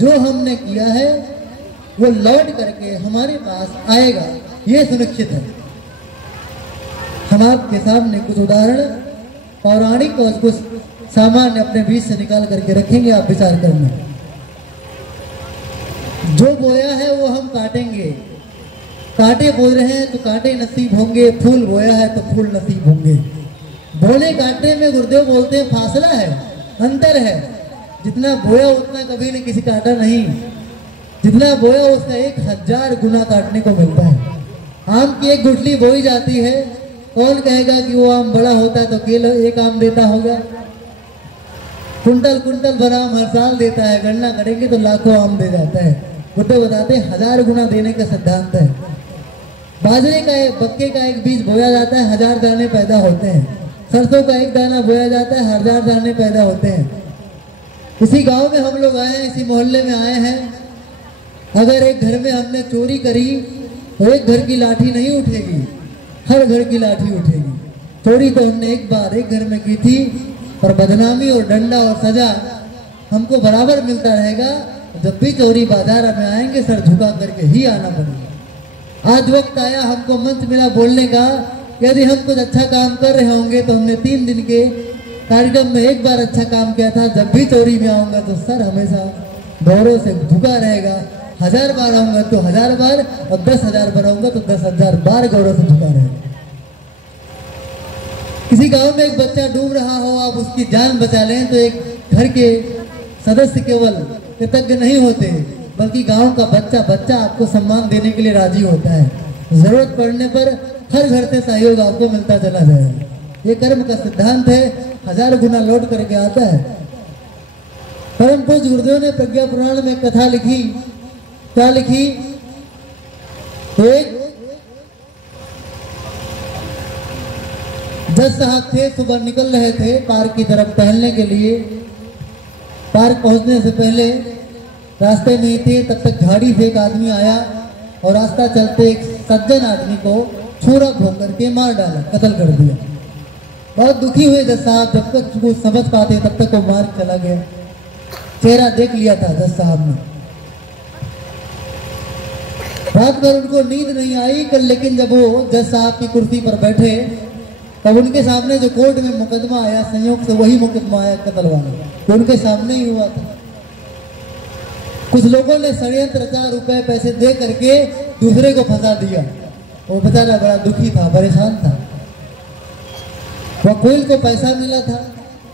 जो हमने किया है वो लौट करके हमारे पास आएगा, ये सुनिश्चित है। हम आपके सामने कुछ उदाहरण पौराणिक और कुछ सामान्य अपने बीच से निकाल करके रखेंगे, आप विचार करना। जो बोया है वो हम काटेंगे, कांटे बो रहे हैं तो कांटे नसीब होंगे, फूल बोया है तो फूल नसीब होंगे। बोने काटने में गुरुदेव बोलते हैं फासला है, अंतर है। जितना बोया उतना कभी ने किसी काटा नहीं, जितना बोया उसका 1000 गुना काटने को मिलता है। आम की एक गुठली बोई जाती है, कौन कहेगा कि वो आम बड़ा होता है तो किलो एक आम देता होगा? कुंटल कुंटल भरा आम हर साल देता है, गणना करेंगे तो लाखों आम दे जाता है। बुद्ध बताते हैं 1000 गुना देने का सिद्धांत है। बाजरे का बक्के का एक बीज बोया जाता है, 1000 दाने पैदा होते हैं। सरसों का एक दाना बोया जाता है, 1000 दाने पैदा होते हैं। इसी गांव में हम लोग आए हैं, इसी मोहल्ले में आए हैं। अगर एक घर में हमने चोरी करी तो एक घर की लाठी नहीं उठेगी, हर घर की लाठी उठेगी। चोरी तो हमने एक बार एक घर में की थी, पर बदनामी और डंडा और सजा हमको बराबर मिलता रहेगा। जब भी चोरी बाजार में आएंगे सर झुका करके ही आना पड़ेगा। आज वक्त आया, हमको मंच मिला बोलने का। यदि हम कुछ अच्छा काम कर रहे होंगे तो हमने 3 दिन के कार्यक्रम में एक बार अच्छा काम किया था। जब भी चोरी में आऊंगा तो सर हमेशा गौरव से झुका रहेगा। 1000 बार आऊंगा तो 1000 बार, और 10,000 बार आऊंगा तो 10,000 बार गौरव से झुका रहेगा। किसी गांव में एक बच्चा डूब रहा हो, आप उसकी जान बचा लें तो एक घर के सदस्य केवल कृतज्ञ नहीं होते, बल्कि गांव का बच्चा आपको सम्मान देने के लिए राजी होता है। जरूरत पड़ने पर हर घर से सहयोग आपको मिलता चला जाएगा। ये कर्म का सिद्धांत है, 1000 गुना लौट करके आता है। परम पूज्य गुरुदेव ने प्रज्ञा पुराण में कथा लिखी। क्या लिखी? एक जज साहब थे, सुबह निकल रहे थे पार्क की तरफ टहलने के लिए। पार्क पहुंचने से पहले रास्ते में ही थे, तब तक झाड़ी से एक आदमी आया और रास्ता चलते एक सज्जन आदमी को छुरा भोंक करके मार डाला, कत्ल कर दिया। बहुत दुखी हुए जज साहब, जब तक वो समझ पाते तब तक वो मार चला गया। चेहरा देख लिया था जज साहब ने। रात भर उनको नींद नहीं आई कल, लेकिन जब वो जज साहब की कुर्सी पर बैठे तब उनके सामने जो कोर्ट में मुकदमा आया, संयोग से वही मुकदमा आया कत्ल वाला, तो उनके सामने ही हुआ था। कुछ लोगों ने षड्यंत्र रचा, रुपए पैसे दे करके दूसरे को फंसा दिया। वो बेचारा बड़ा दुखी था, परेशान था। वकील को पैसा मिला था,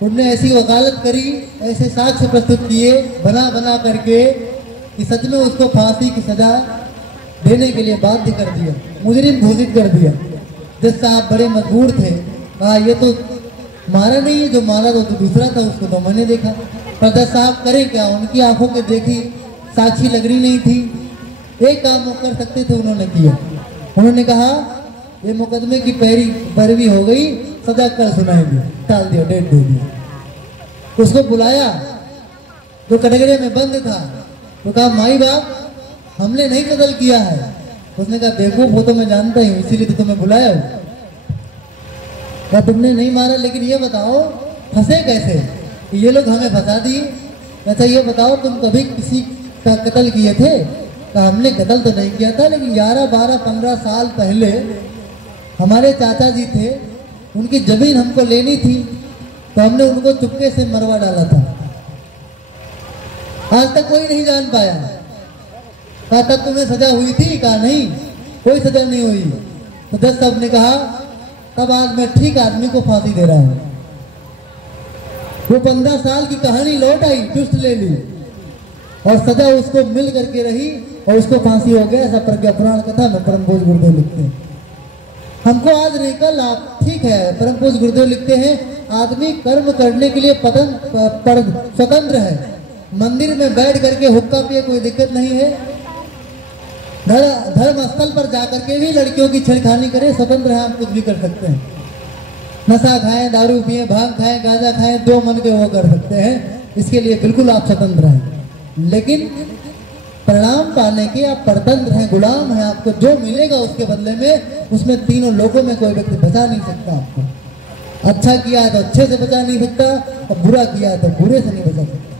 उनने ऐसी वकालत करी, ऐसे साक्ष्य प्रस्तुत किए बना बना करके कि सच में उसको फांसी की सजा देने के लिए बाध्य कर दिया, मुजरिम घोषित कर दिया। जज साहब बड़े मजबूर थे, कहा ये तो मारा नहीं है, जो मारा तो दूसरा था, उसको तो मैंने देखा। पर जज साहब करें क्या, उनकी आंखों में देखी साक्षी लग रही नहीं थी। एक काम वो कर सकते थे, उन्होंने किया। उन्होंने कहा ये मुकदमे की पैरवी हो गई, सजा कर सुनाएंगे, टाल दिया, डेट दे दिया। उसको बुलाया जो कटघरे में बंद था, तो कहा माई बाप हमने नहीं कत्ल किया है। उसने कहा बेवकूफ, वो तो मैं जानता हूँ, इसीलिए तो तुम्हें बुलाया हूँ। क्या तुमने नहीं मारा, लेकिन ये बताओ फंसे कैसे? ये लोग हमें फंसा दिए। अच्छा ये बताओ तुम कभी किसी का कत्ल किए थे? कहा हमने कत्ल तो नहीं किया था, लेकिन 11, 12, 15 साल पहले हमारे चाचा जी थे, उनकी जमीन हमको लेनी थी, तो हमने उनको चुपके से मरवा डाला था। आज तक कोई नहीं जान पाया। कहा तब तुम्हें सजा हुई थी? कहा नहीं, कोई सजा नहीं हुई। तो जज साहब ने कहा तब आज मैं ठीक आदमी को फांसी दे रहा हूं। वो 15 साल की कहानी लौट आई, ट्विस्ट ले ली और सजा उसको मिल करके रही और उसको फांसी हो गया। ऐसा प्रज्ञा पुराण कथा में परम पूज्य गुरुदेव लिखते हैं। हमको आज नहीं कल आप, ठीक है, परम पूज्य गुरुदेव लिखते हैं आदमी कर्म करने के लिए स्वतंत्र है। मंदिर में बैठ करके हुक्का पिए कोई दिक्कत नहीं है। धर्म स्थल पर जाकर के भी लड़कियों की छेड़खानी करे, स्वतंत्र है, हम कुछ भी कर सकते हैं। नशा खाएं, दारू पिए, भांग खाएं, गांजा खाएं, जो मन के वो कर सकते हैं। इसके लिए बिल्कुल आप स्वतंत्र हैं, लेकिन परिणाम पाने के आप परतंत्र हैं, गुलाम हैं। आपको जो मिलेगा उसके बदले में, उसमें तीनों लोगों में कोई व्यक्ति बचा नहीं सकता आपको। अच्छा किया है तो अच्छे से बचा नहीं सकता, और बुरा किया है तो बुरे से नहीं बचा सकता।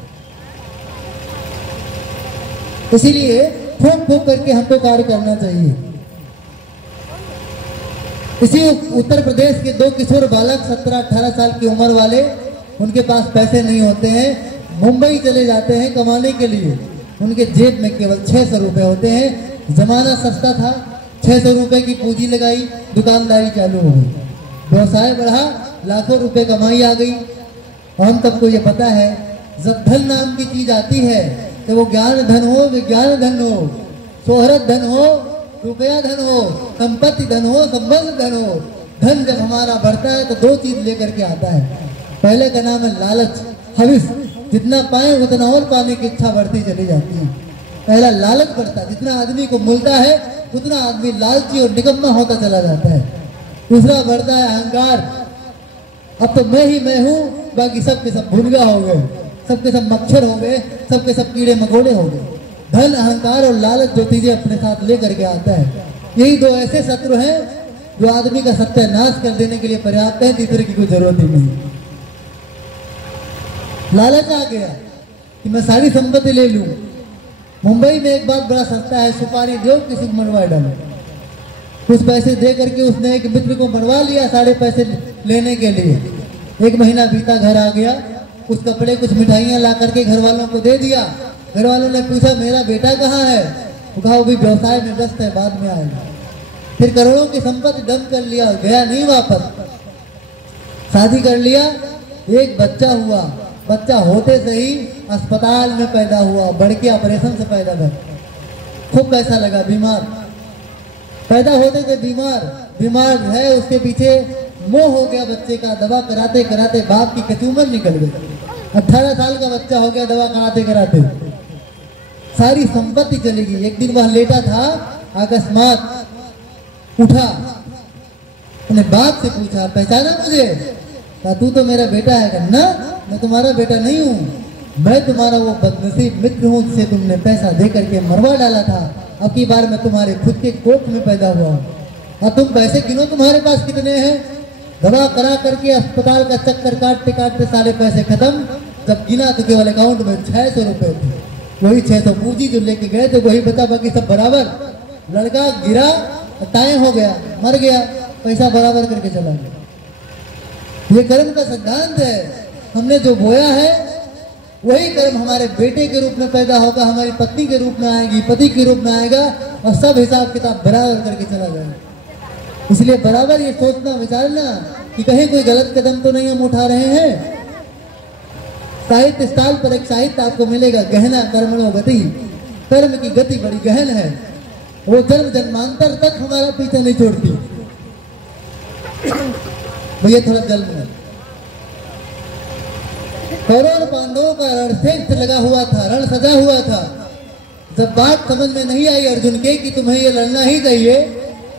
इसीलिए फूंक फूंक करके हमको कार्य करना चाहिए। इसी उत्तर प्रदेश के दो किशोर बालक 17-18 साल की उम्र वाले, उनके पास पैसे नहीं होते हैं, मुंबई चले जाते हैं कमाने के लिए। उनके जेब में केवल 600 रुपए होते हैं। जमाना सस्ता था, 600 रुपए की पूंजी लगाई, दुकानदारी चालू हो गई, व्यवसाय बढ़ा, लाखों रुपए कमाई आ गई। और हम सबको ये पता है, जब धन नाम की चीज आती है तो वो ज्ञान धन हो, विज्ञान धन हो, शोहरत धन हो, रुपया धन हो, संपत्ति धन हो, संबंध धन हो। धन जब हमारा बढ़ता है तो दो चीज लेकर के आता है। पहले का नाम है लालच, हविस। जितना पाए उतना और पाने की इच्छा बढ़ती चली जाती है। पहला लालच बढ़ता है, जितना आदमी को मिलता है उतना आदमी लालची और निकम्मा होता चला जाता है। दूसरा बढ़ता है अहंकार। अब तो मैं ही मैं हूँ, बाकी सबके सब भुनगा हो गए, सबके सब मच्छर हो गए, सबके सब कीड़े मकोड़े हो गए। धन, अहंकार और लालच जो चीजें अपने साथ लेकर के आता है, यही दो ऐसे शत्रु हैं जो आदमी का सत्यानाश कर देने के लिए पर्याप्त है, तीसरे की कोई जरूरत ही नहीं। लालच आ गया कि मैं सारी संपत्ति ले लूं। मुंबई में एक बात बड़ा सस्ता है, सुपारी दो किसी को मरवा डालो। कुछ पैसे दे करके उसने एक मित्र को मरवा लिया सारे पैसे लेने के लिए। 1 महीना बीता, घर आ गया, कुछ कपड़े कुछ मिठाइयां ला करके घर वालों को दे दिया। घर वालों ने पूछा मेरा बेटा कहाँ है? वो कहा वो भी व्यवसाय में व्यस्त है, बाद में आएगा। फिर करोड़ों की संपत्ति दम कर लिया, गया नहीं वापस। शादी कर लिया, एक बच्चा हुआ। बच्चा होते से ही अस्पताल में पैदा हुआ, बड़के ऑपरेशन से पैदा हुआ। खूब पैसा लगा, बीमार पैदा होते थे, बीमार है, उसके पीछे मोह हो गया बच्चे का। दवा कराते कराते बाप की कचूमर निकल गई। 18 साल का बच्चा हो गया दवा कराते कराते, सारी संपत्ति चली गई। एक दिन वह लेटा था, अकस्मात उठा, अपने बाप से पूछा पहचाना मुझे? कहा तू तो मेरा बेटा है। ना, मैं तुम्हारा बेटा नहीं हूँ, मैं तुम्हारा वो बदनसीब मित्र हूँ जिसे तुमने पैसा दे करके मरवा डाला था। अब की बार मैं तुम्हारे खुद के कोख में पैदा हुआ हूँ। अब तुम पैसे गिनो, तुम्हारे पास कितने हैं? दवा करा करके अस्पताल का चक्कर काटते काटते सारे पैसे खत्म। जब गिना तो केवल अकाउंट में 600 रुपए थे। वही 600 पूंजी जो लेके गए थे वही बता, बाकी सब बराबर। लड़का गिरा, ताय हो गया, मर गया, पैसा बराबर करके चला गया। ये कर्म का सिद्धांत है। हमने जो बोया है वही कर्म हमारे बेटे के रूप में पैदा होगा, हमारी पत्नी के रूप में आएगी, पति के रूप में आएगा, और सब हिसाब किताब बराबर करके चला जाएगा। इसलिए बराबर ये सोचना विचारना कि कहीं कोई गलत कदम तो नहीं हम उठा रहे हैं। साहित्य स्टाइल पर एक साहित्य आपको मिलेगा, गहना कर्मणो गति। कर्म की गति बड़ी गहन है, वो जन्म जन्मांतर तक हमारा पीछा नहीं छोड़ती। भैया थोड़ा जन्म है। कौरव पांडवों का रणक्षेत्र लगा हुआ था, रण सजा हुआ था। जब बात समझ में नहीं आई अर्जुन के कि तुम्हें ये लड़ना ही चाहिए,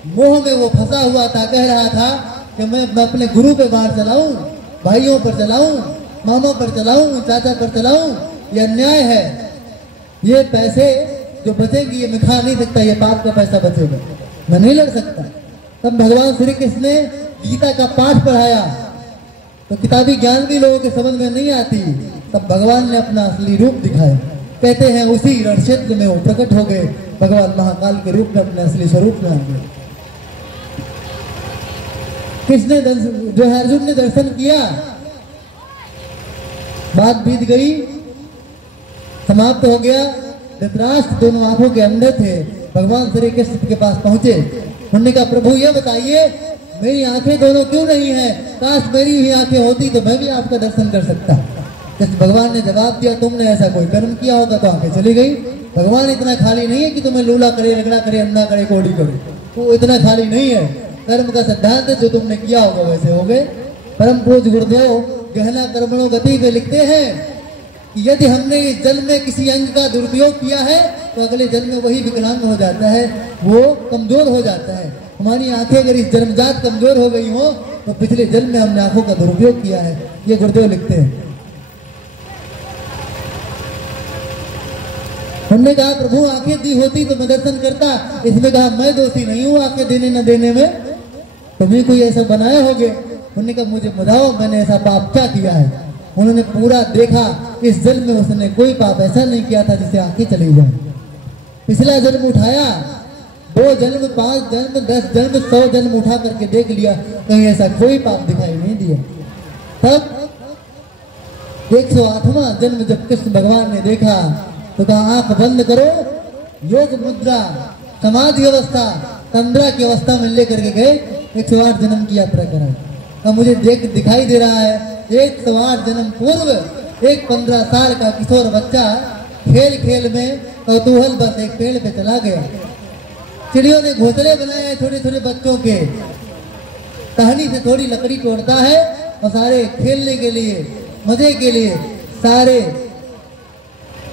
मोह में वो फंसा हुआ था। कह रहा था कि मैं अपने गुरु पे बाढ़ चलाऊं, भाइयों पर चलाऊं, मामा पर चलाऊं, चाचा पर चलाऊं, ये अन्याय है। ये पैसे जो बचेंगे ये मैं खा नहीं सकता, ये पाप का पैसा बचेगा, मैं नहीं लड़ सकता। तब भगवान श्री कृष्ण ने गीता का पाठ पढ़ाया तो किताबी ज्ञान भी लोगों के समझ में नहीं आती। तब भगवान ने अपना असली रूप दिखाया। कहते हैं उसी रण क्षेत्र में वो प्रकट हो गए, भगवान महाकाल के रूप में अपने असली स्वरूप में आ गए। किसने जो है अर्जुन ने दर्शन किया, बात बीत गई, समाप्त हो गया। धृतराष्ट्र दोनों आंखों के अंधे थे, भगवान श्री कृष्ण के पास पहुंचे। उन्होंने कहा प्रभु ये बताइए मेरी आंखें दोनों क्यों नहीं है? काश मेरी ही आंखें होती तो मैं भी आपका दर्शन कर सकता। भगवान ने जवाब दिया तुमने ऐसा कोई कर्म किया होगा तो आंखें चली गई। भगवान इतना खाली नहीं है कि तुम्हें लूला करे, रगड़ा करे, अन्ना करे, कोड़ी करे, वो इतना खाली नहीं है। कर्म का सिद्धांत है, जो तुमने किया होगा वैसे हो गए। परम पूज्य गुरुदेव गहना कर्मणों गति पे लिखते हैं कि यदि हमने इस जन्म में किसी अंग का दुरुपयोग किया है तो अगले जन्म में वही विकलांग हो जाता है, वो कमजोर हो जाता है। हमारी आंखें अगर इस जन्मजात कमजोर हो गई हो तो पिछले जन्म में हमने आंखों का दुरुपयोग किया है, ये गुरुदेव लिखते हैं। हमने कहा प्रभु आंखें दी होती तो मैं दर्शन करता। इसमें कहा मैं दोषी नहीं हूँ आंखें देने न देने में, तुम्हें कोई ऐसा बनाए होगे। उन्होंने कहा मुझे बताओ मैंने ऐसा पाप क्या किया है। उन्होंने पूरा देखा, इस जन्म में उसने कोई पाप ऐसा नहीं किया था जिससे आंखें चली जाए। पिछला जन्म उठाया, 2 जन्म, 5 जन्म, 10 जन्म, 100 जन्म उठा करके देख लिया, कहीं ऐसा कोई पाप दिखाई नहीं दिया। तब 108वां जन्म जब कृष्ण भगवान ने देखा तो कहा आंख बंद करो, योग मुद्रा, समाधि अवस्था, तंद्रा की अवस्था में लेकर के गए, 108 जन्म की यात्रा करा। अब मुझे दिखाई दे रहा है 108 जन्म पूर्व एक 15 साल का किशोर बच्चा खेल खेल में कौतूहल बस एक पेड़ पे चला गया। चिड़ियों ने घोंसले बनाए छोटे छोटे बच्चों के, टहनी से थोड़ी लकड़ी तोड़ता है और सारे खेलने के लिए, मजे के लिए सारे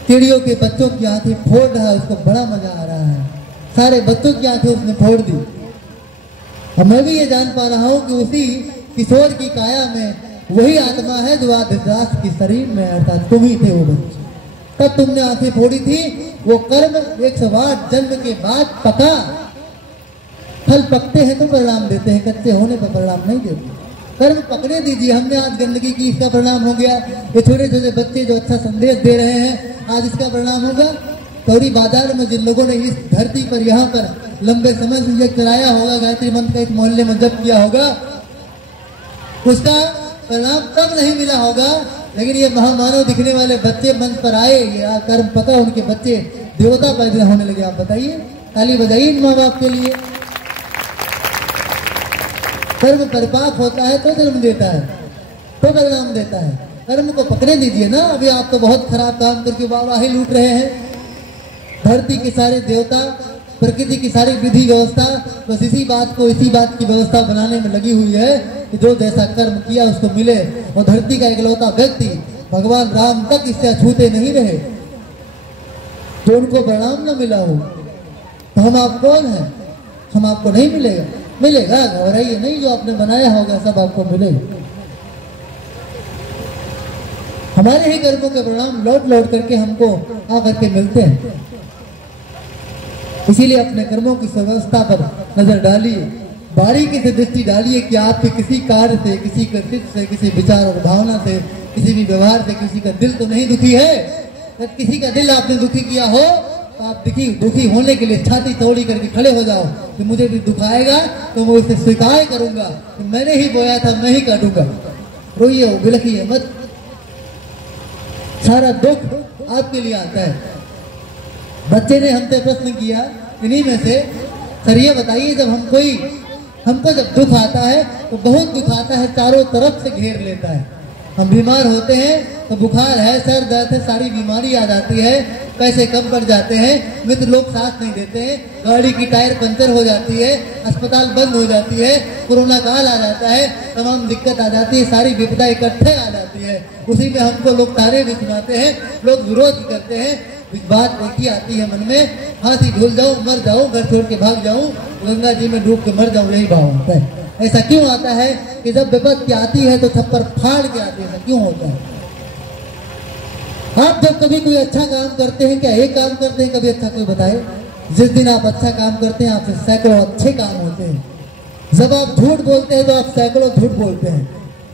चिड़ियों के बच्चों की आंखें फोड़ रहा है, उसको बड़ा मजा आ रहा है। सारे बच्चों की आंखें उसने फोड़ दी। और मैं भी ये जान पा रहा हूं कि उसी किशोर की काया में वही आत्मा है जो आज धृतराष्ट्र के शरीर में, अर्थात तुम ही थे वो बच्चे। तब तुमने आंखें फोड़ी थी, वो कर्म 108 जन्म के बाद पका। फल पकते हैं तो परिणाम देते हैं, कच्चे होने पर परिणाम नहीं देते। कर्म पकड़े दीजिए। हमने आज गंदगी की, इसका परिणाम हो गया। ये छोटे छोटे बच्चे जो अच्छा संदेश दे रहे हैं, आज इसका परिणाम होगा। कौड़ी बाजार में जिन लोगों ने इस धरती पर, यहाँ पर लंबे समय से ये कराया होगा, गायत्री मंत्र का इस मोहल्ले में जप किया होगा, उसका परिणाम तब नहीं मिला होगा। लेकिन ये महामानव दिखने वाले बच्चे मंच पर आए, ये कर्म पका, उनके बच्चे देवता पैदा होने लगे। आप बताइए, ताली बजाइए इन माँ बाप के लिए। कर्म परिपाक होता है तो जन्म देता है, तो परिणाम देता है। कर्म को पकड़े दीजिए ना। अभी आप तो बहुत खराब काम करके वाहवाही लूट रहे हैं। धरती के सारे देवता, प्रकृति की सारी विधि व्यवस्था बस इसी बात की व्यवस्था बनाने में लगी हुई है कि जो जैसा कर्म किया उसको मिले। और धरती का इकलौता व्यक्ति भगवान राम तक इससे अछूते नहीं रहे, जो उनको परिणाम न मिला हो। तो हम आप कौन हैं? हम आपको नहीं मिलेगा, मिलेगा, घबराइए नहीं। जो आपने बनाया होगा सब आपको मिलेगा। हमारे ही कर्मों के परिणाम लौट लौट करके हमको आकर के मिलते हैं। इसीलिए अपने कर्मों की व्यवस्था पर नजर डालिए, बारीकी से दृष्टि डालिए कि आपके किसी कार्य से, किसी कृत्य से, किसी विचार और भावना से, किसी भी व्यवहार से किसी का दिल तो नहीं दुखी है। जब किसी का दिल आपने दुखी किया हो तो आप दुखी होने के लिए छाती तोड़ी करके खड़े हो जाओ कि मुझे भी दुखाएगा तो मैं उसे स्वीकार करूंगा कि मैंने ही बोया था, मैं ही काटूंगा। रोइए, बिलखिए मत। सारा दुख आपके लिए आता है। बच्चे ने हमसे प्रश्न किया इन्हीं में से, सर ये बताइए, जब हमको जब दुख आता है तो बहुत दुख आता है, चारों तरफ से घेर लेता है। हम बीमार होते हैं तो बुखार है, सर दर्द है, सारी बीमारी आ जाती है, पैसे कम पड़ जाते हैं, मित्र लोग साथ नहीं देते हैं, गाड़ी की टायर पंचर हो जाती है, अस्पताल बंद हो जाती है, कोरोना काल आ जाता है, तमाम दिक्कत आ जाती है, सारी विपदा इकट्ठे आ जाती है। उसी में हमको लोग तारे भी सुनाते हैं, लोग विरोध करते हैं। इस बात एक ही आती है मन में, फांसी झूल जाऊं, मर जाऊं, घर छोड़ के भाग जाऊं, गंगा जी में डूब के मर जाऊं, यही भाव होता है। ऐसा क्यों आता है कि जब विपत्ति आती है तो छप्पर फाड़ के आती है? ऐसा क्यों होता है? आप जब कभी कोई अच्छा काम करते हैं, क्या एक काम करते हैं कभी अच्छा कोई बताए? जिस दिन आप अच्छा काम करते हैं आपसे सैकड़ों अच्छे काम होते हैं। जब आप झूठ बोलते हैं तो आप सैकड़ों झूठ बोलते हैं।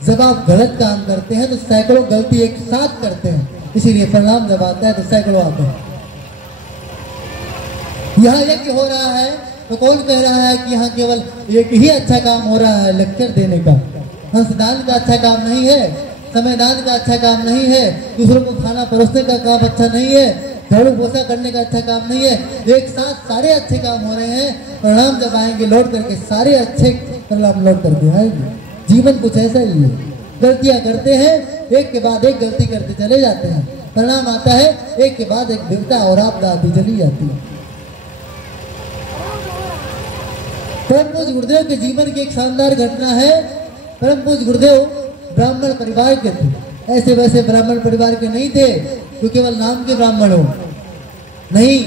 जब आप गलत काम करते हैं तो सैकड़ों गलती एक साथ करते हैं। इसीलिए परिणाम जब आता है तो सैकड़ों आते हैं। यहाँ यज्ञ हो रहा है तो कौन कह रहा है कि यहाँ केवल एक ही अच्छा काम हो रहा है, लेक्चर देने का? हंसदान का अच्छा काम नहीं है, समयदान का अच्छा काम नहीं है, दूसरों को खाना परोसने का काम अच्छा नहीं है, झाड़ू पोछा करने का अच्छा काम नहीं है। एक साथ सारे अच्छे काम हो रहे हैं। परिणाम जब आएंगे लौट करके सारे अच्छे परिणाम लौट करके आएंगे। जीवन कुछ ऐसा ही है, गलतियां करते हैं, एक के बाद एक गलती करते चले जाते हैं, परिणाम आता है एक के बाद एक विपदा और आपदा आती चली जाती है। परम पूज्य गुरुदेव के जीवन की एक शानदार घटना है। परम पूज्य गुरुदेव ब्राह्मण परिवार के थे, ऐसे वैसे ब्राह्मण परिवार के नहीं थे जो केवल नाम के ब्राह्मण हो, नहीं।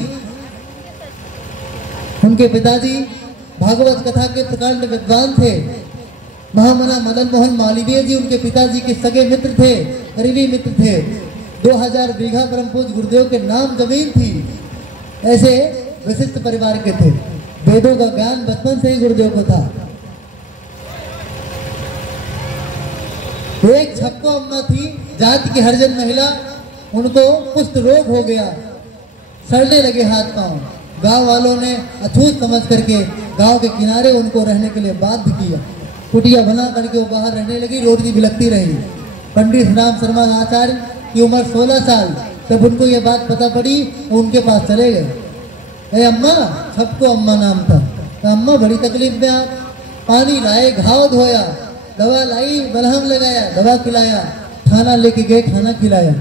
उनके पिताजी भागवत कथा के प्रकांड विद्वान थे। महामना मदन मोहन मालवीय जी उनके पिताजी के सगे मित्र थे, करीबी मित्र थे। 2000 बीघा परम पूज्य गुरुदेव के नाम जमीन थी। ऐसे विशिष्ट परिवार के थे। वेदों का ज्ञान बचपन से ही गुरुदेव को था। एक छक्को अम्मा थी, जाति की हरिजन महिला, उनको कुष्ठ रोग हो गया, सड़ने लगे हाथ पांव। गांव वालों ने अछूत समझ करके गांव के किनारे उनको रहने के लिए बाध्य किया। कुटिया बना करके वो बाहर रहने लगी, रोटी बिलकती रही। पंडित राम शर्मा आचार्य की उम्र 16 साल, तब उनको ये बात पता पड़ी, वो उनके पास चले गए। अरे अम्मा, सबको अम्मा नाम था, तो अम्मा बड़ी तकलीफ में आप, पानी लाए, घाव धोया, दवा लाई, मलहम लगाया, दवा खिलाया, खाना लेके गए, खाना खिलाया।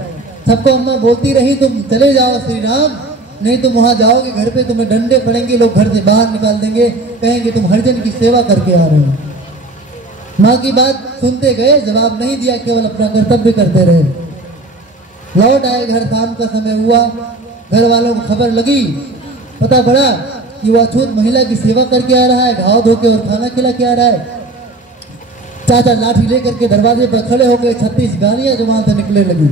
सबको अम्मा बोलती रही, तुम चले जाओ श्री राम, नहीं तुम वहां जाओगे घर पे तुम्हें डंडे पड़ेंगे, लोग घर से बाहर निकाल देंगे, कहेंगे तुम हरिजन की सेवा करके आ रहे हो। माँ की बात सुनते गए, जवाब नहीं दिया, केवल अपना कर्तव्य करते रहे। लौट आए घर, शाम का समय हुआ, घर वालों को खबर लगी, पता पड़ा कि वो अछूत महिला की सेवा करके आ रहा है, घाव धो के और खाना खिला के आ रहा है। चाचा लाठी लेकर के दरवाजे पर खड़े हो गए, 36 गालियां जो वहां से निकले लगी।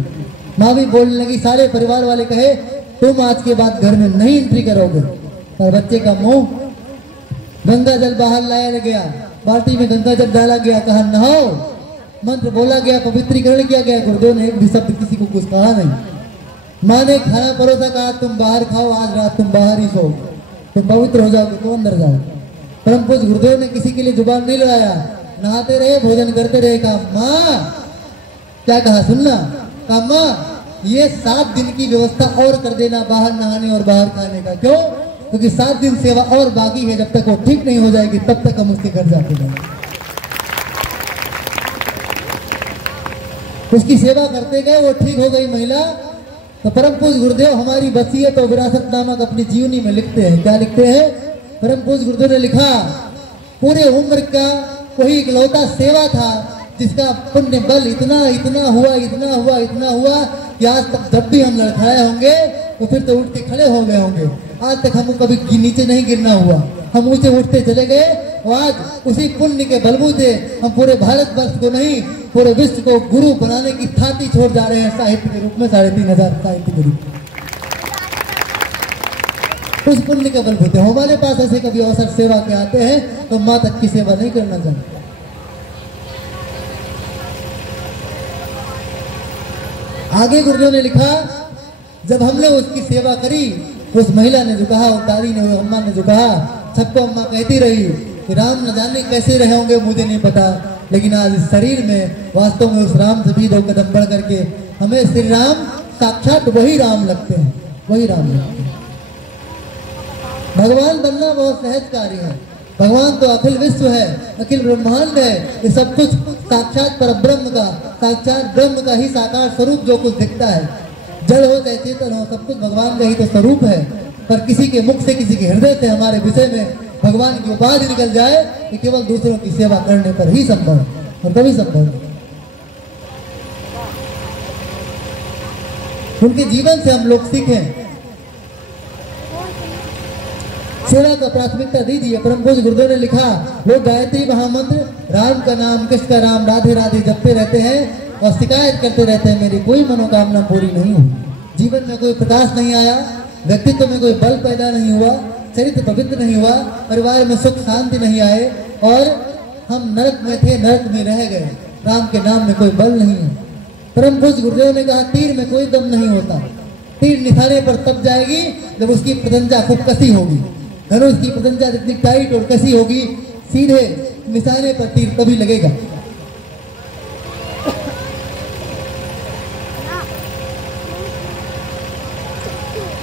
माँ भी बोलने लगी, सारे परिवार वाले कहे तुम आज के बाद घर में नहीं एंट्री करोगे। और बच्चे का मुंह, गंगा जल बाहर लाया गया, बाल्टी में गंगा जल डाला गया, कहा नहाओ, मंत्र बोला गया, पवित्रीकरण किया गया। गुरुदेव ने एक भी शब्द किसी को कुछ कहा नहीं। माँ ने खाना परोसा, कहा तुम बाहर खाओ, आज रात तुम बाहर ही सो, तुम पवित्र हो जाओगे तो अंदर जाओ। परम पूज्य गुरुदेव ने किसी के लिए जुबान नहीं लड़ाया, नहाते रहे, भोजन करते रहे। कहा माँ, क्या कहा सुनना, कहा माँ ये 7 दिन की व्यवस्था और कर देना, बाहर नहाने और बाहर खाने का। क्यों? क्योंकि 7 दिन सेवा और बाकी है, जब तक वो ठीक नहीं हो जाएगी तब तक हम उसके घर जाते जाएंगे। उसकी सेवा करते गए, वो ठीक हो गई महिला। तो परम पूज्य गुरुदेव हमारी वसीयत और विरासत नामक अपनी जीवनी में लिखते हैं। क्या लिखते हैं? परम पूज्य गुरुदेव ने लिखा, पूरे उम्र का कोई इकलौता सेवा था जिसका पुण्य बल इतना हुआ कि आज तक जब भी हम लड़खड़ाए होंगे तो फिर तो उठ के खड़े हो गए होंगे। आज तक हमको कभी नीचे नहीं गिरना हुआ, हम ऊंचे उठते चले गए। और आज उसी पुण्य के बलबूते हम पूरे भारतवर्ष को नहीं, पूरे विश्व को गुरु बनाने की थाती छोड़ जा रहे हैं साहित्य के रूप में। 3500 साहित्य के रूप में उस पुण्य के बलबूते हमारे पास ऐसे कभी अवसर सेवा के आते हैं तो माँ तक की सेवा नहीं करना चाहते। आगे गुरुदेव ने लिखा, जब हमने उसकी सेवा करी, उस महिला ने जो कहा, उस दादी ने, उस अम्मा ने जो कहा, सबको अम्मा कहती रही कि राम न जाने कैसे रहे होंगे, मुझे नहीं पता, लेकिन आज इस शरीर में वास्तव में उस राम से भी 2 कदम बढ़ करके हमें श्री राम साक्षात वही राम लगते हैं, वही राम लगते हैं। भगवान बनना बहुत सहज कार्य है। भगवान तो अखिल विश्व है, अखिल ब्रह्मांड है, ये सब कुछ साक्षात परब्रह्म का, साक्षात ब्रह्म का ही साकार स्वरूप जो कुछ दिखता है, जड़ हो चाहे चेतन हो, सब कुछ भगवान का ही तो स्वरूप है। पर किसी के मुख से, किसी के हृदय से हमारे विषय में भगवान की उपाधि निकल जाए तो केवल दूसरों की सेवा करने पर ही संभव है, और कभी संभव नहीं। उनके जीवन से हम लोग सीखें, सेवा को प्राथमिकता दीजिए। परम पूज्य गुरुदेव ने लिखा, लोग गायत्री महामंत्र, राम का नाम, कृष्ण का राम, राधे राधे जपते रहते हैं और शिकायत करते रहते हैं, मेरी कोई मनोकामना पूरी नहीं हुई, जीवन में कोई प्रकाश नहीं आया, व्यक्तित्व में कोई बल पैदा नहीं हुआ, चरित्र पवित्र नहीं हुआ, परिवार में सुख शांति नहीं आए और हम नरक में थे, नरक में रह गए, राम के नाम में कोई बल नहीं है। परम पूज्य गुरुदेव ने कहा, तीर में कोई दम नहीं होता, तीर निशाने पर तब जाएगी जब उसकी प्रतंजा खूब कसी होगी। धनुष की प्रतंजा जितनी टाइट और कसी होगी, सीधे निशाने पर तीर तभी लगेगा।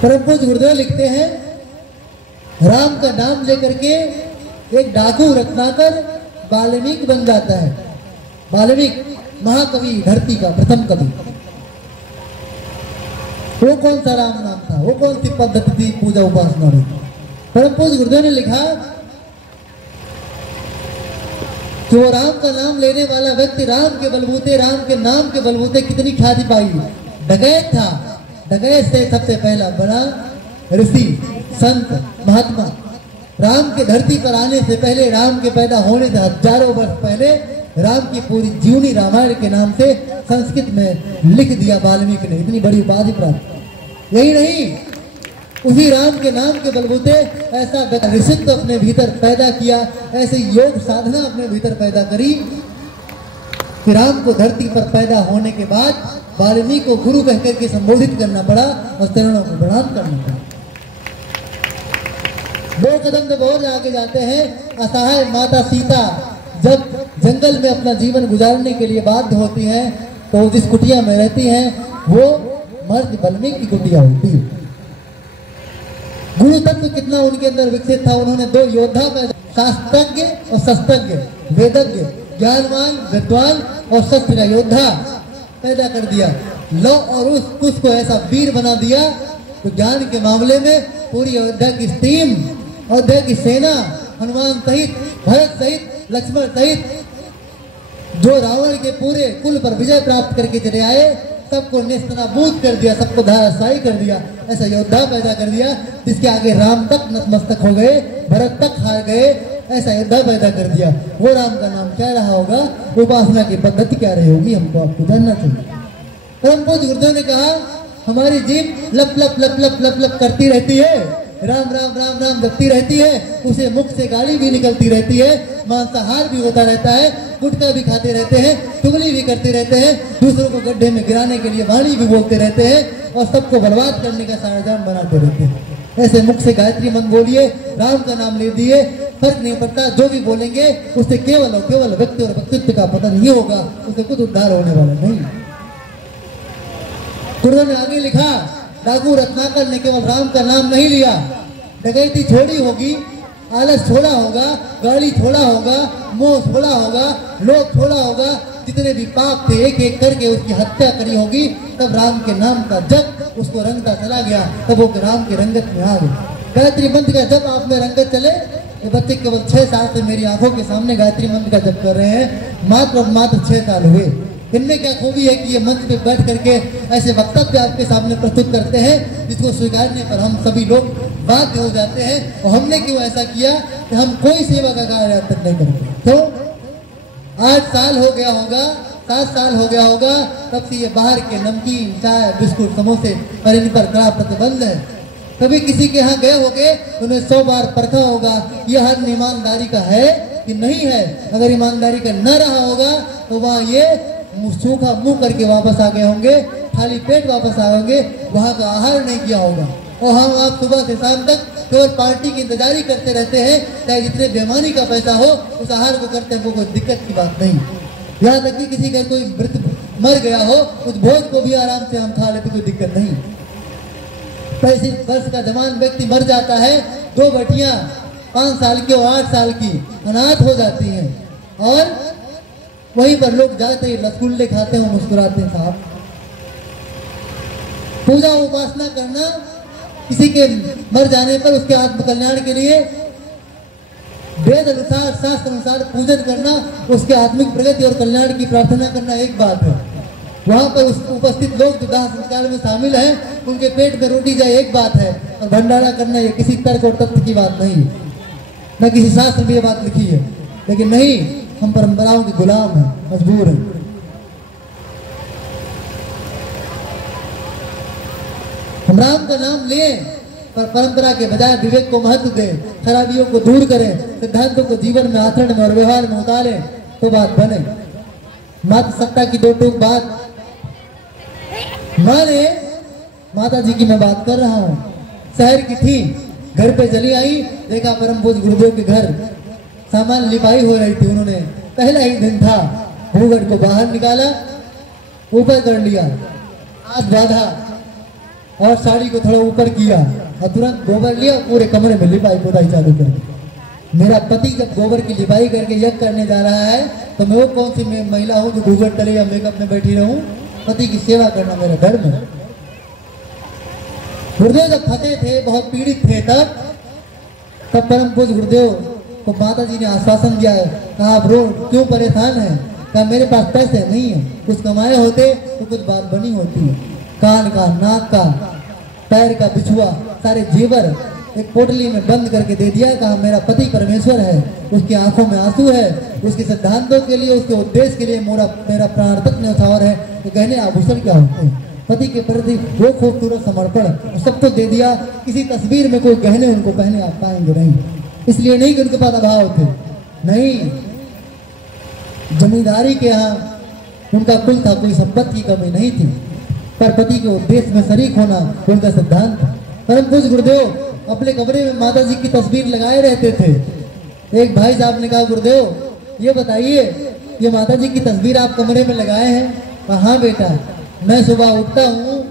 परम पूज्य गुरुदेव लिखते हैं, राम का नाम लेकर के एक डाकू रत्नाकर वाल्मीकि बन जाता है। वाल्मीकि महाकवि, धरती का प्रथम कवि। वो कौन सा राम नाम था, वो कौन सी पद्धति थी पूजा उपासना में? परम पूज्य गुरुदेव ने लिखा कि वो राम का नाम लेने वाला व्यक्ति राम के बलबूते, राम के नाम के बलबूते कितनी ख्याति पाई। डकैत था, डकैत से सबसे पहला बड़ा ऋषि, संत, महात्मा। राम के धरती पर आने से पहले, राम के पैदा होने से हजारों वर्ष पहले राम की पूरी जीवनी रामायण के नाम से संस्कृत में लिख दिया वाल्मीकि ने। इतनी बड़ी उपाधि प्राप्त। यही नहीं, उसी राम के नाम के बलबूते ऐसा ऋषित्व अपने भीतर पैदा किया, ऐसे योग साधना अपने भीतर पैदा करी कि राम को धरती पर पैदा होने के बाद वाल्मीकि को गुरु कहकर के संबोधित करना पड़ा और चरणों को प्रणाम करना पड़ा। 2 कदम जब और आगे जाते हैं, असहाय माता सीता जब जंगल में अपना जीवन गुजारने के लिए बाध्य होती हैं, तो जिस कुटिया में रहती हैं वो मर्द वाल्मीकि की कुटिया होती है। गुरु तत्व कितना उनके अंदर विकसित था। उन्होंने 2 योद्धा पैदा, शास्त्रज्ञ और शस्त्रज्ञ, वेदज्ञ, ज्ञानवान, विद्वान और शस्त्र योद्धा पैदा कर दिया। लो और उसको ऐसा वीर बना दिया तो ज्ञान के मामले में पूरी अयोध्या की टीम, अयोध्या की सेना, हनुमान सहित, भरत सहित, लक्ष्मण सहित जो रावण के पूरे कुल पर विजय प्राप्त करके चले आए, सबको नेस्तनाबूद कर दिया, सबको धराशायी कर दिया। ऐसा योद्धा पैदा कर दिया जिसके आगे राम तक नतमस्तक हो गए, भरत तक हार गए। ऐसा योद्धा पैदा कर दिया। वो राम का नाम क्या रहा होगा, उपासना की पद्धति क्या रही होगी, हमको आपको जानना चाहिए। परम पूज्य गुरुदेव ने कहा, हमारी जीभ लप लप लप लप लप लप करती रहती है, राम राम राम राम जपती रहती है, उसे मुख से गाली भी निकलती रहती है, मांसाहार भी होता रहता है, गुटखा भी खाते रहते हैं, चुगली भी करते रहते हैं, दूसरों को गड्ढे में गिराने के लिए वाणी भी बोलते रहते हैं और सबको बर्बाद करने का सारजाम बनाते रहते हैं। ऐसे मुख से गायत्री मंत्र बोलिए, राम का नाम ले दिए, फर्क नहीं पड़ता, जो भी बोलेंगे उससे केवल और केवल व्यक्ति और व्यक्तित्व का पतन ही होगा, उसे कुछ उद्धार होने वाला नहीं। गुरुदेव ने आगे लिखा, डाकू रत्नाकर ने केवल राम का नाम नहीं लिया, डकैती छोड़ी होगी, आलस छोड़ा होगा, गाड़ी छोड़ा होगा, मोह छोड़ा होगा, लोभ छोड़ा होगा, जितने भी पाप थे एक एक करके उसकी हत्या करी होगी, तब राम के नाम का जप उसको रंगता चला गया, तब वो राम की रंगत में आ गए। गायत्री मंत्र का जप आप में रंगत चले। ये बच्चे केवल 6 साल से मेरी आंखों के सामने गायत्री मंत्र का जप कर रहे हैं, मात्र 6 साल हुए। इनमें क्या खूबी है कि ये मंच पे बैठ करके ऐसे वक्तव्य आपके सामने प्रस्तुत करते हैं जिसको स्वीकारने पर हम सभी लोग बाध्य हो जाते हैं। और हमने क्यों ऐसा किया कि हम कोई सेवा का कार्य नहीं करते। तो 8 साल हो गया होगा, 7 साल हो गया होगा, तब से ये बाहर के नमकीन, चाय, बिस्कुट, समोसे पर इन पर कड़ा प्रतिबंध है। कभी किसी के यहाँ गए होगे, उन्हें 100 बार परखा होगा यह हर ईमानदारी का है कि नहीं है। अगर ईमानदारी का न रहा होगा तो वहाँ ये सूखा मुंह करके वापस आ गए होंगे, खाली पेट वापस आए होंगे, वहाँ का आहार नहीं किया होगा। और हम आप सुबह से शाम तक केवल पार्टी की इंतजारी करते रहते हैं, चाहे जितने बेईमानी का पैसा हो उस आहार को करते हैं, वो कोई दिक्कत की बात नहीं। यहाँ तक कि किसी का कोई मृत मर गया हो, उस भोज को भी आराम से हम खा लेते, कोई दिक्कत नहीं। 35 वर्ष का जवान व्यक्ति मर जाता है, 2 बेटियां 5 साल की और 8 साल की अनाथ हो जाती हैं, और वहीं पर लोग जाते ही रसगुल्ले खाते हैं, मुस्कुराते हैं। साहब, पूजा उपासना करना, किसी के मर जाने पर उसके आत्म कल्याण के लिए वेद अनुसार, शास्त्र अनुसार पूजन करना, उसके आत्मिक प्रगति और कल्याण की प्रार्थना करना एक बात है। वहां पर उपस्थित लोग जो दाह संस्कार में शामिल हैं, उनके पेट में रोटी जाए एक बात है, और भंडारा करना ये किसी तर्क और तथ्य की बात नहीं है, न किसी शास्त्र में ये बात लिखी है। लेकिन नहीं, हम परंपराओं के गुलाम हैं, मजबूर हैं। हम राम का नाम लें, पर परंपरा के बजाय विवेक को महत्व दें, खराबियों को दूर करें, सिद्धांतों को जीवन में, आचरण में और व्यवहार में उतारें, तो बात बने। मात्र सत्ता की 2 टूक बात माने। माता जी की मैं बात कर रहा हूँ, शहर की थी, घर पे चली आई, देखा परम पूज्य गुरुदेव के घर सामान लिपाई हो रही थी। उन्होंने पहला ही दिन था, घूंघट को बाहर निकाला, ऊपर कर लिया, हाथ बांधा और साड़ी को थोड़ा ऊपर किया और तुरंत गोबर लिया, पूरे कमरे में लिपाई पोताई चालू कर दी। मेरा पति जब गोबर की लिपाई करके यज्ञ करने जा रहा है, तो मैं वो कौन सी महिला हूँ जो घूंघट करे या मेकअप में बैठी रहूं? पति की सेवा करना मेरा धर्म है। गुरुदेव जब फते थे, बहुत पीड़ित थे, तब परम पूज्य गुरुदेव को माता जी ने आश्वासन दिया है, कहा आप रो क्यों परेशान हैं? कहा मेरे पास पैसे नहीं है, कुछ कमाए होते तो कुछ बात बनी होती। कान का, नाक का, पैर का बिछुआ, सारे जेवर एक पोटली में बंद करके दे दिया। कहा मेरा पति परमेश्वर है, उसकी आंखों में आंसू है, उसके सिद्धांतों के लिए, उसके उद्देश्य के लिए मेरा प्राण तक न्यौछावर है। तो गहने आभूषण क्या होते हैं? पति के प्रति वो खूबसूरत समर्पण सब तो दे दिया। किसी तस्वीर में कोई गहने उनको पहने आप पाएंगे नहीं, इसलिए नहीं कि उनके पास अभाव थे, नहीं, जमींदारी के यहाँ उनका कुल था, कोई संपत्ति की कमी नहीं थी, पर पति के उद्देश्य में शरीक होना उनका सिद्धांत था। परम पूज्य गुरुदेव अपने कमरे में माता जी की तस्वीर लगाए रहते थे। एक भाई साहब ने कहा, गुरुदेव ये बताइए, ये माता जी की तस्वीर आप कमरे में लगाए हैं? कहा, हाँ बेटा, मैं सुबह उठता हूँ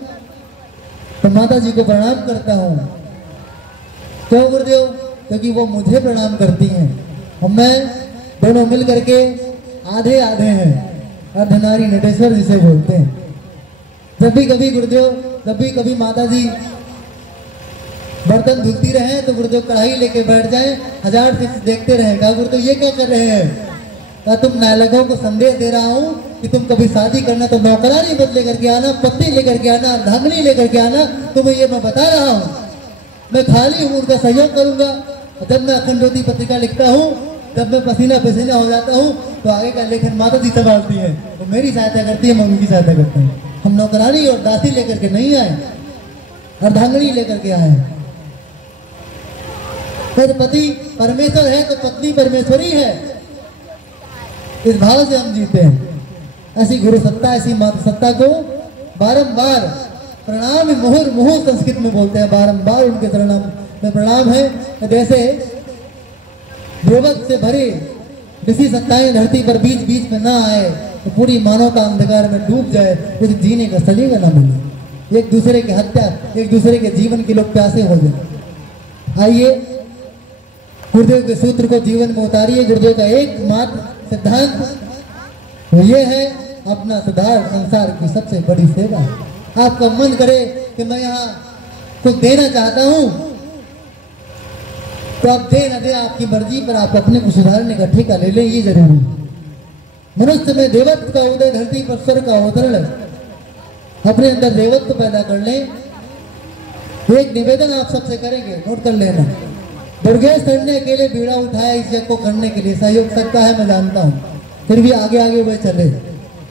तो माता जी को प्रणाम करता हूँ। क्यों गुरुदेव? क्योंकि वो मुझे प्रणाम करती हैं और मैं दोनों मिल करके आधे आधे हैं, अर्धनारी नटेश्वर जिसे बोलते हैं। जब भी कभी गुरुदेव, जब भी कभी माता जी बर्तन धुलती रहे तो गुरुदेव कढ़ाई लेके बैठ जाए, 1000 से देखते रहे। कहा, गुरुदेव ये क्या कर रहे हैं? कहा, तुम नालायकों को संदेश दे रहा हूँ कि तुम कभी शादी करना तो नौकरानी बदले करके आना, पत्नी लेकर के आना, अर्धांगिनी लेकर के आना। तुम्हें ये मैं बता रहा हूँ, मैं खाली हूँ, उनका सहयोग करूंगा। जब मैं अखंड ज्योति पत्रिका लिखता हूँ, जब मैं पसीना पसीना हो जाता हूँ तो आगे का लेखन माता जी संभालती है, तो मेरी सहायता करती है, मैं उनकी सहायता करता हूँ। हम नौकरानी और दासी लेकर के नहीं आए, अर्धांगिनी लेकर के आए। फिर पति परमेश्वर है तो पत्नी परमेश्वरी है, इस भाव से हम जीते हैं। ऐसी गुरु सत्ता, ऐसी माता सत्ता को बारंबार प्रणाम मुहुर मुहुर संस्कृत में बोलते हैं, बारंबार उनके चरणों में प्रणाम है। जैसे देवत्व से भरे ऋषि सत्ताएं धरती पर बीच बीच में ना आए तो पूरी मानवता अंधकार में डूब जाए, कुछ जीने का सलीका ना मिले, एक दूसरे की हत्या, एक दूसरे के जीवन के लोग प्यासे हो जाए। आइए गुरुदेव के सूत्र को जीवन में उतारिए। गुरुदेव का एकमात्र सिद्धांत ये है, अपना सुधार संसार की सबसे बड़ी सेवा। आपका मन करे कि मैं यहाँ कुछ देना चाहता हूँ तो आप दे न दे आपकी मर्जी, पर आप अपने को सुधारने का ठेका ले लें, ये जरूरी। मनुष्य में देवत्व का उदय, धरती पर स्वर्ग का अवतरण, अपने अंदर देवत्व पैदा कर लें। एक निवेदन आप सबसे करेंगे, नोट कर लेना। दुर्गेश सर ने अकेले बीड़ा उठाया इस जग को करने के लिए, सहयोग सबका है मैं जानता हूँ, फिर भी आगे आगे वे चले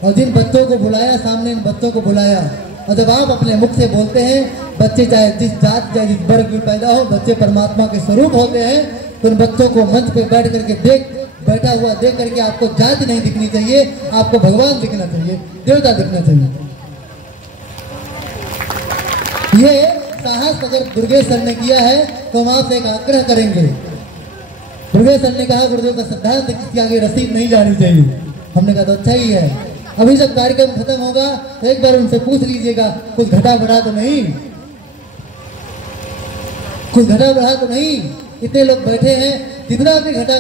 और जिन बच्चों को बुलाया, सामने इन बच्चों को बुलाया। और जब आप अपने मुख से बोलते हैं, बच्चे चाहे जिस जात चाहे जिस वर्ग में पैदा हो, बच्चे परमात्मा के स्वरूप होते हैं, तो उन बच्चों को मंच पे बैठ करके बैठा हुआ देख करके आपको जाति नहीं दिखनी चाहिए, आपको भगवान दिखना चाहिए, देवता दिखना चाहिए। ये साहस अगर दुर्गेश सर ने किया है तो हम आपसे एक आग्रह करेंगे। दुर्गेश सर ने कहा, गुरुदेव का सिद्धांत किसके आगे रसीद नहीं जानी चाहिए। हमने कहा तो अच्छा ही है। अभी जब कार्यक्रम खत्म होगा तो एक बार उनसे पूछ लीजिएगा, कुछ घटा बढ़ा तो नहीं, कुछ घटा बढ़ा तो नहीं। इतने लोग बैठे हैं, जितना भी घटा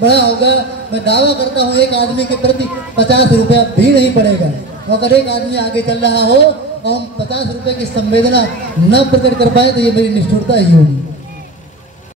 बढ़ा होगा, मैं दावा करता हूँ एक आदमी के प्रति 50 रुपया भी नहीं पड़ेगा। अगर एक आदमी आगे चल रहा हो और हम 50 रुपए की संवेदना न प्रकट कर पाए तो ये मेरी निष्ठुरता ही होगी।